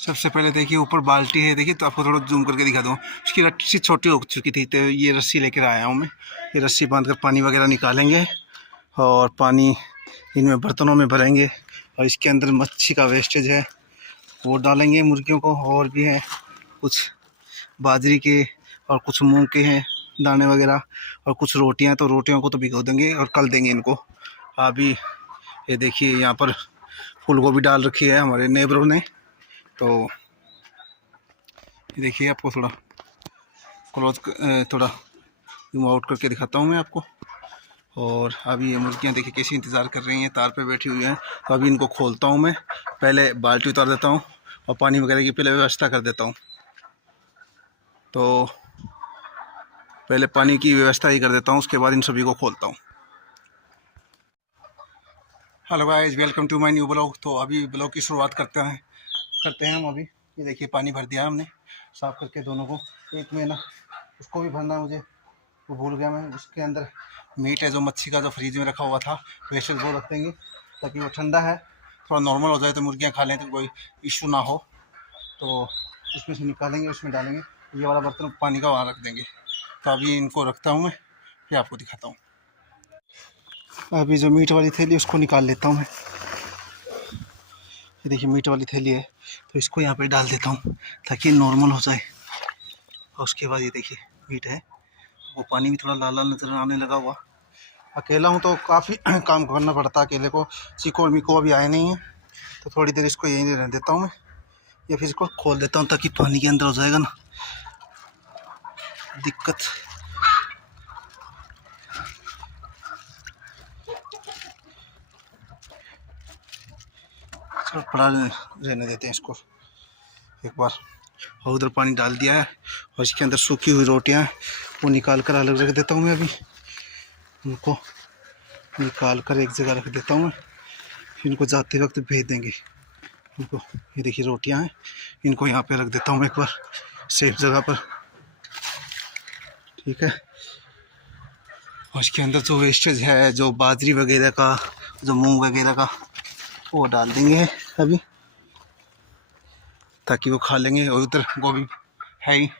सबसे पहले देखिए ऊपर बाल्टी है, देखिए तो आपको थोड़ा जूम करके दिखा दूँ। उसकी रस्सी छोटी हो चुकी थी, तो ये रस्सी लेकर आया हूँ मैं। ये रस्सी बांध कर पानी वगैरह निकालेंगे और पानी इनमें बर्तनों में भरेंगे और इसके अंदर मच्छी का वेस्टेज है वो डालेंगे मुर्गियों को। और भी है कुछ बाजरी के और कुछ मूंग के हैं दाने वगैरह, और कुछ रोटियां, तो रोटियों को तो भिगो देंगे और कल देंगे इनको। अभी ये देखिए यहाँ पर फूल गोभी डाल रखी है हमारे नेबरों ने। तो ये देखिए आपको थोड़ा क्लोज थोड़ा जूम आउट करके दिखाता हूँ मैं आपको। और अभी ये मुर्गियाँ देखिए कैसे इंतज़ार कर रही हैं, तार पे बैठी हुई हैं। तो अभी इनको खोलता हूँ मैं, पहले बाल्टी उतार देता हूँ और पानी वगैरह की पहले व्यवस्था कर देता हूँ। तो पहले पानी की व्यवस्था ही कर देता हूँ, उसके बाद इन सभी को खोलता हूँ। Hello guys, welcome to my new blog. तो अभी ब्लॉग की शुरुआत करते हैं हम। अभी ये देखिए पानी भर दिया हमने साफ़ करके दोनों को। एक में ना उसको भी भरना है मुझे, वो भूल गया मैं। उसके अंदर मीट है जो मच्छी का, जो फ्रीज में रखा हुआ था, वेस्टेज वो रख देंगे ताकि वो ठंडा है, थोड़ा नॉर्मल हो जाए तो मुर्गियाँ खा लें तो कोई इशू ना हो। तो उसमें से निकालेंगे, उसमें डालेंगे। ये वाला बर्तन पानी का वहाँ रख देंगे। तो अभी इनको रखता हूँ मैं, फिर आपको दिखाता हूँ। अभी जो मीट वाली थैली उसको निकाल लेता हूँ मैं। ये देखिए मीट वाली थैली है, तो इसको यहाँ पे डाल देता हूँ ताकि नॉर्मल हो जाए। और उसके बाद ये देखिए मीट है, वो पानी भी थोड़ा लाल लाल नज़र आने लगा हुआ। अकेला हूँ तो काफ़ी काम करना पड़ता है अकेले को। चीको और मीको अभी आए नहीं हैं, तो थोड़ी देर इसको यहीं रहने देता हूँ मैं, या फिर इसको खोल देता हूँ ताकि पानी के अंदर हो जाएगा ना दिक्कत। चलो पड़ा रहने देते हैं इसको एक बार। और उधर पानी डाल दिया है और इसके अंदर सूखी हुई रोटियां वो निकाल कर अलग रख देता हूँ मैं। अभी उनको निकाल कर एक जगह रख देता हूँ मैं, इनको जाते वक्त भेज देंगे इनको। ये देखिए रोटियां हैं, इनको यहाँ पे रख देता हूँ मैं एक बार सेफ जगह पर, ठीक है। और इसके अंदर जो वेस्टेज है, जो बाजरी वगैरह का, जो मूंग वगैरह का, वो डाल देंगे अभी ताकि वो खा लेंगे। और उधर गोभी है ही।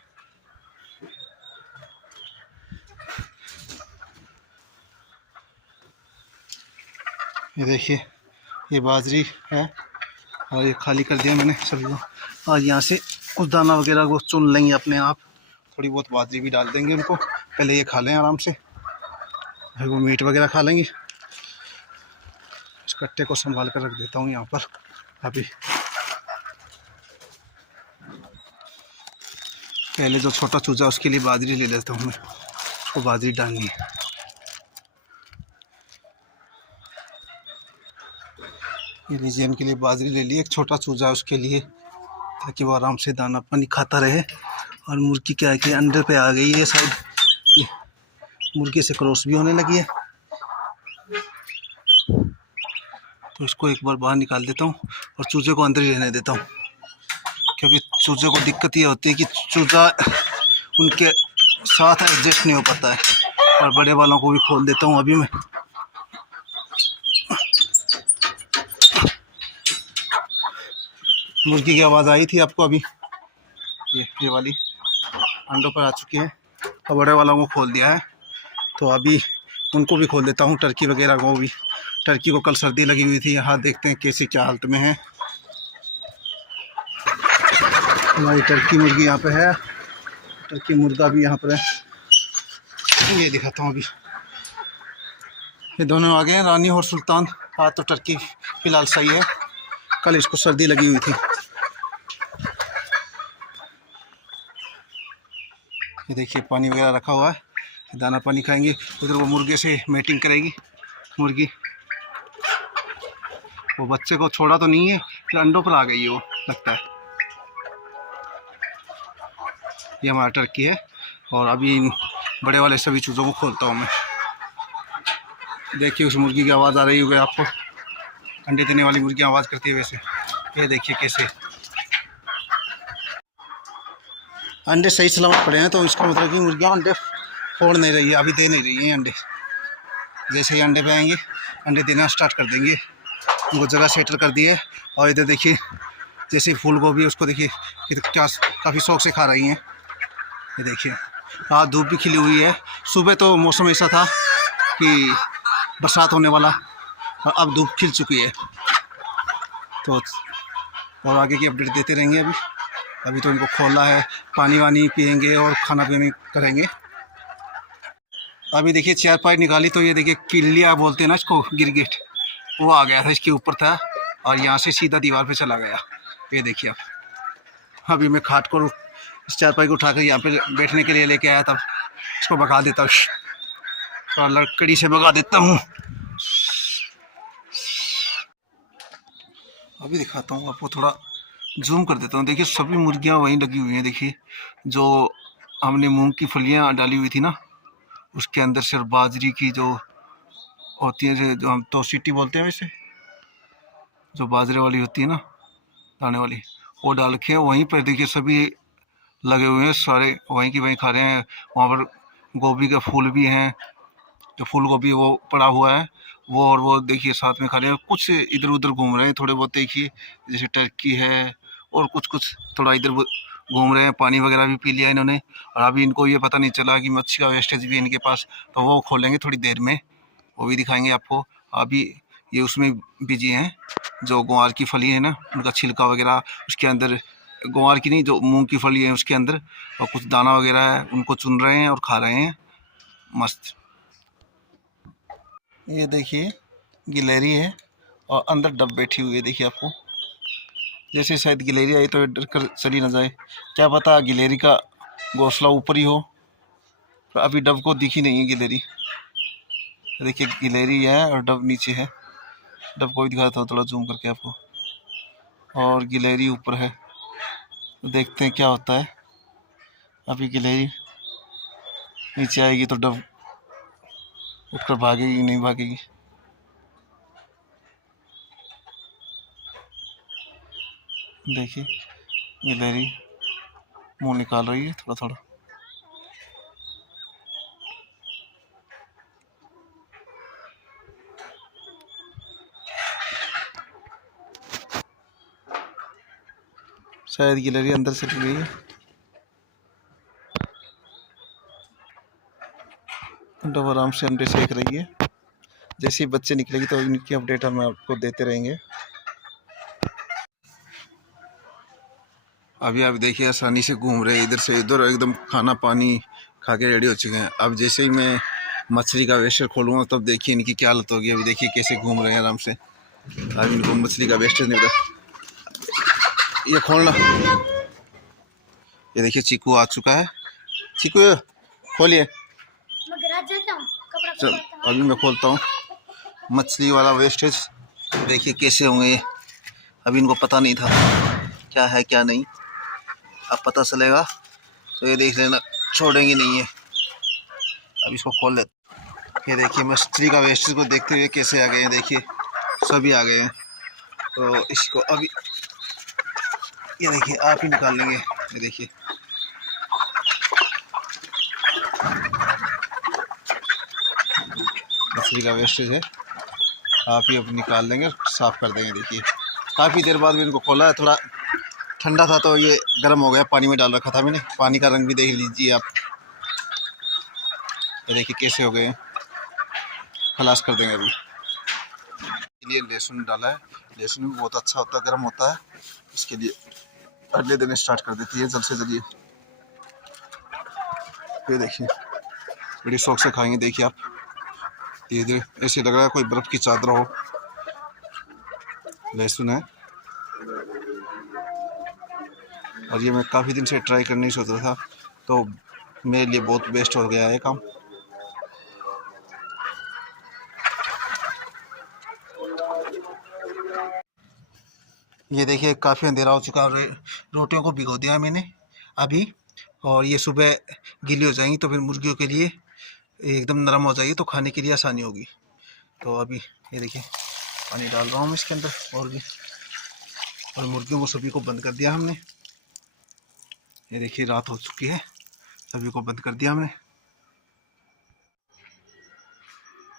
ये देखिए ये बाजरी है और ये खाली कर दिया मैंने सभी को। और यहाँ से कुछ दाना वगैरह वो चुन लेंगे अपने आप। थोड़ी बहुत बाजरी भी डाल देंगे उनको, पहले ये खा लें आराम से, फिर वो मीट वगैरह खा लेंगे। इस कट्टे को संभाल कर रख देता हूँ यहाँ पर। अभी पहले जो छोटा चूजा उसके लिए बाजरी ले लेता हूँ मैं, उसको बाजरी डालनी है। ये लीजिए इनके लिए बाजरी ले ली, एक छोटा चूजा उसके लिए, ताकि वो आराम से दाना पानी खाता रहे। और मुर्गी क्या है कि अंडे पे आ गई है शायद, ये मुर्गी से क्रॉस भी होने लगी है। तो इसको एक बार बाहर निकाल देता हूँ और चूजे को अंदर ही रहने देता हूँ, क्योंकि चूजे को दिक्कत ये होती है कि चूजा उनके साथ एडजस्ट नहीं हो पाता है। और बड़े वालों को भी खोल देता हूँ अभी मैं। मुर्गी की आवाज़ आई थी आपको अभी, ये वाली अंडों पर आ चुकी है और बड़े वालों को खोल दिया है। तो अभी उनको भी खोल देता हूँ, टर्की वगैरह को भी। टर्की को कल सर्दी लगी हुई थी, यहाँ देखते हैं कैसी क्या हालत में है। हमारी टर्की मुर्गी यहाँ पे है, टर्की मुर्गा भी यहाँ पर है। ये दिखाता हूँ अभी, ये दोनों आ गए हैं, रानी और सुल्तान। आज तो टर्की फिलहाल सही है, कल इसको सर्दी लगी हुई थी। ये देखिए पानी वगैरह रखा हुआ है, दाना पानी खाएंगे। उधर वो मुर्गे से मैटिंग करेगी मुर्गी। वो बच्चे को छोड़ा तो नहीं है, फिर अंडों पर आ गई है वो लगता है। ये हमारा टर्की है। और अभी इन बड़े वाले सभी चूज़ों को खोलता हूँ मैं। देखिए उस मुर्गी की आवाज़ आ रही होगी आपको, अंडे देने वाली मुर्गी आवाज़ करती है वैसे। ये देखिए कैसे अंडे सही सलामत पड़े हैं, तो इसका मतलब कि मुर्गियाँ अंडे फोड़ नहीं रही है, अभी दे नहीं रही हैं अंडे। जैसे ही अंडे पे आएंगे अंडे देना स्टार्ट कर देंगे। उनको जगह सेटल कर दी है। और इधर देखिए जैसे फूल गोभी उसको देखिए क्या काफ़ी शौक से खा रही हैं। ये देखिए आज धूप भी खिली हुई है। सुबह तो मौसम ऐसा था कि बरसात होने वाला, और अब धूप खिल चुकी है। तो और आगे की अपडेट देते रहेंगे। अभी तो इनको खोला है, पानी वानी पियेंगे और खाना पीना करेंगे। अभी देखिए चारपाई निकाली तो ये देखिए किलिया बोलते हैं ना इसको, गिरगिट, वो आ गया था, इसके ऊपर था और यहाँ से सीधा दीवार पे चला गया। ये देखिए आप। अभी मैं खाट को इस चारपाई को उठाकर यहाँ पे बैठने के लिए लेके आया था। इसको भगा देता हूँ, थोड़ा लकड़ी से भगा देता हूँ। अभी दिखाता हूँ आपको, थोड़ा जूम कर देता हूँ। देखिए सभी मुर्गियाँ वहीं लगी हुई हैं। देखिए जो हमने मूंग की फलियाँ डाली हुई थी ना, उसके अंदर से बाजरी की जो होती है, जो हम तो सीटी बोलते हैं वैसे, जो बाजरे वाली होती है ना, दाने वाली, वो डाल के वहीं पर देखिए सभी लगे हुए हैं, सारे वहीं की वहीं खा रहे हैं। वहाँ पर गोभी का फूल भी हैं, जो फूल गोभी वो पड़ा हुआ है वो, और वो देखिए साथ में खा रहे हैं। कुछ इधर उधर घूम रहे हैं थोड़े बहुत, देखिए जैसे टर्की है, और कुछ कुछ थोड़ा इधर घूम रहे हैं। पानी वगैरह भी पी लिया इन्होंने, और अभी इनको ये पता नहीं चला कि मच्छी का वेस्टेज भी है इनके पास, तो वो खोलेंगे थोड़ी देर में, वो भी दिखाएंगे आपको। अभी ये उसमें बिजी हैं, जो ग्वार की फली है ना, उनका छिलका वगैरह उसके अंदर, ग्वार की नहीं, जो मूंग की फली है उसके अंदर, और कुछ दाना वगैरह है, उनको चुन रहे हैं और खा रहे हैं मस्त। ये देखिए गिलहरी है और अंदर डब बैठी हुई है। देखिए आपको, जैसे शायद गिलहरी आई तो डर कर चली ना जाए, क्या पता गिलहरी का घोंसला ऊपर ही हो। तो अभी डब को दिखी नहीं है गिलहरी। देखिए गिलहरी है और डब नीचे है। डब को भी दिखाता हूँ थोड़ा जूम करके आपको, और गिलहरी ऊपर है। तो देखते हैं क्या होता है। अभी गिलहरी नीचे आएगी तो डब उठकर भागेगी, नहीं भागेगी। देखिए गिलहरी मुंह निकाल रही है थोड़ा थोड़ा। शायद गिलहरी अंदर से गई है। डब आराम से अंडे सेक रही है। जैसे ही बच्चे निकलेगी तो इनकी अपडेट हम आपको देते रहेंगे। अभी आप देखिए आसानी से घूम रहे हैं इधर से इधर, एकदम खाना पानी खा के रेडी हो चुके हैं। अब जैसे ही मैं मछली का वेस्टर खोलूँगा तब देखिए इनकी क्या हालत होगी। अभी देखिए कैसे घूम रहे हैं आराम से। अब इनको मछली का वेस्टर नहीं होता। ये खोलना, ये देखिए चीकू आ चुका है। चीकू खोलिए। चल अभी मैं खोलता हूँ मछली वाला वेस्टेज। देखिए कैसे होंगे ये। अभी इनको पता नहीं था क्या है क्या नहीं, अब पता चलेगा तो ये देख लेना, छोड़ेंगे नहीं है। अब इसको खोल लेते। ये देखिए मछली का वेस्टेज को देखते हुए कैसे आ गए हैं। देखिए सभी आ गए हैं। तो इसको अभी ये देखिए आप ही निकाल लेंगे। ये देखिए मछली का वेस्टेज है, आप ही अब निकाल लेंगे, साफ़ कर देंगे। देखिए काफ़ी देर बाद भी इनको खोला है। थोड़ा ठंडा था तो ये गर्म हो गया, पानी में डाल रखा था मैंने। पानी का रंग भी देख लीजिए आप। ये देखिए कैसे हो गए हैं, खलास कर देंगे अभी। लिए लहसुन डाला है, लहसुन भी बहुत अच्छा होता है, गर्म होता है, इसके लिए अगले दिन स्टार्ट कर देती है जल्द से जल्दी। ये देखिए बड़ी शौक से खाएंगे। देखिए आप, धीरे ऐसे लग रहा है कोई बर्फ़ की चादर हो। लहसुन है, और ये मैं काफ़ी दिन से ट्राई करने सोच रहा था, तो मेरे लिए बहुत बेस्ट हो गया है काम। ये देखिए काफ़ी अंधेरा हो चुका है। रोटियों को भिगो दिया मैंने अभी, और ये सुबह गीली हो जाएंगी तो फिर मुर्गियों के लिए एकदम नरम हो जाएगी, तो खाने के लिए आसानी होगी। तो अभी ये देखिए पानी डाल रहा हूँ मैं इसके अंदर, और मुर्गियों को सभी को बंद कर दिया हमने। ये देखिए रात हो चुकी है, सभी को बंद कर दिया हमने।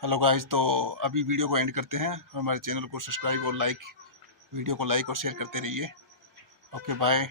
हेलो गाइस, तो अभी वीडियो को एंड करते हैं। हमारे चैनल को सब्सक्राइब और वीडियो को लाइक और शेयर करते रहिए। Okay bye.